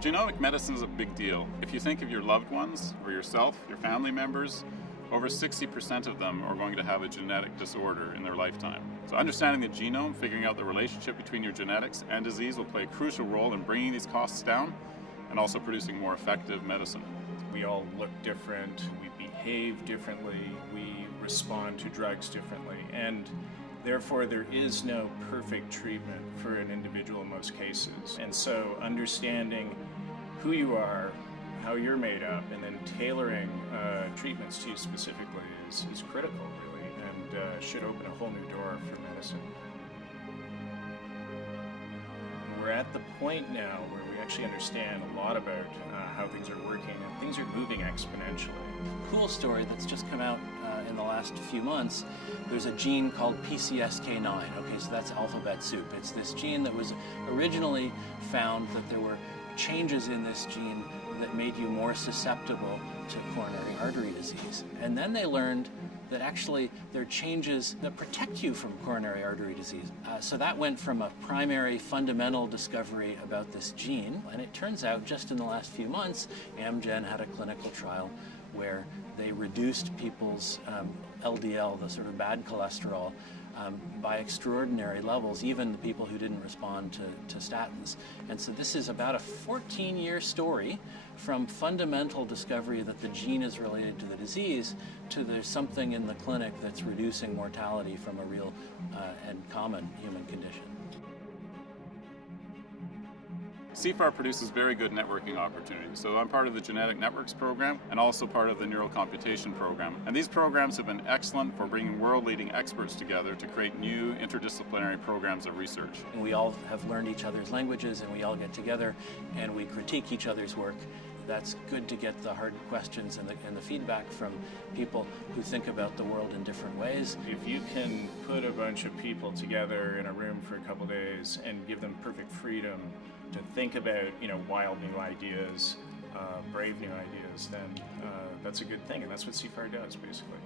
Genomic medicine is a big deal. If you think of your loved ones or yourself, your family members, over 60% of them are going to have a genetic disorder in their lifetime. So understanding the genome, figuring out the relationship between your genetics and disease will play a crucial role in bringing these costs down and also producing more effective medicine. We all look different, we behave differently, we respond to drugs differently, and therefore there is no perfect treatment for an individual in most cases. And so understanding who you are, how you're made up, and then tailoring treatments to you specifically is critical, really, and should open a whole new door for medicine. We're at the point now where we actually understand a lot about how things are working, and things are moving exponentially. Cool story that's just come out in the last few months. There's a gene called PCSK9. Okay, so that's alphabet soup. It's this gene that was originally found that there were changes in this gene that made you more susceptible to coronary artery disease. And then they learned that actually there are changes that protect you from coronary artery disease. So that went from a primary fundamental discovery about this gene, and it turns out just in the last few months, Amgen had a clinical trial where they reduced people's LDL, the sort of bad cholesterol, by extraordinary levels, even the people who didn't respond to statins. And so this is about a 14-year story from fundamental discovery that the gene is related to the disease to there's something in the clinic that's reducing mortality from a real and common human condition. CFAR produces very good networking opportunities. So I'm part of the Genetic Networks program and also part of the Neural Computation program. And these programs have been excellent for bringing world-leading experts together to create new interdisciplinary programs of research. And we all have learned each other's languages, and we all get together and we critique each other's work. That's good to get the hard questions and the feedback from people who think about the world in different ways. If you can put a bunch of people together in a room for a couple days and give them perfect freedom to think about, wild new ideas, brave new ideas, then that's a good thing, and that's what CFAR does, basically.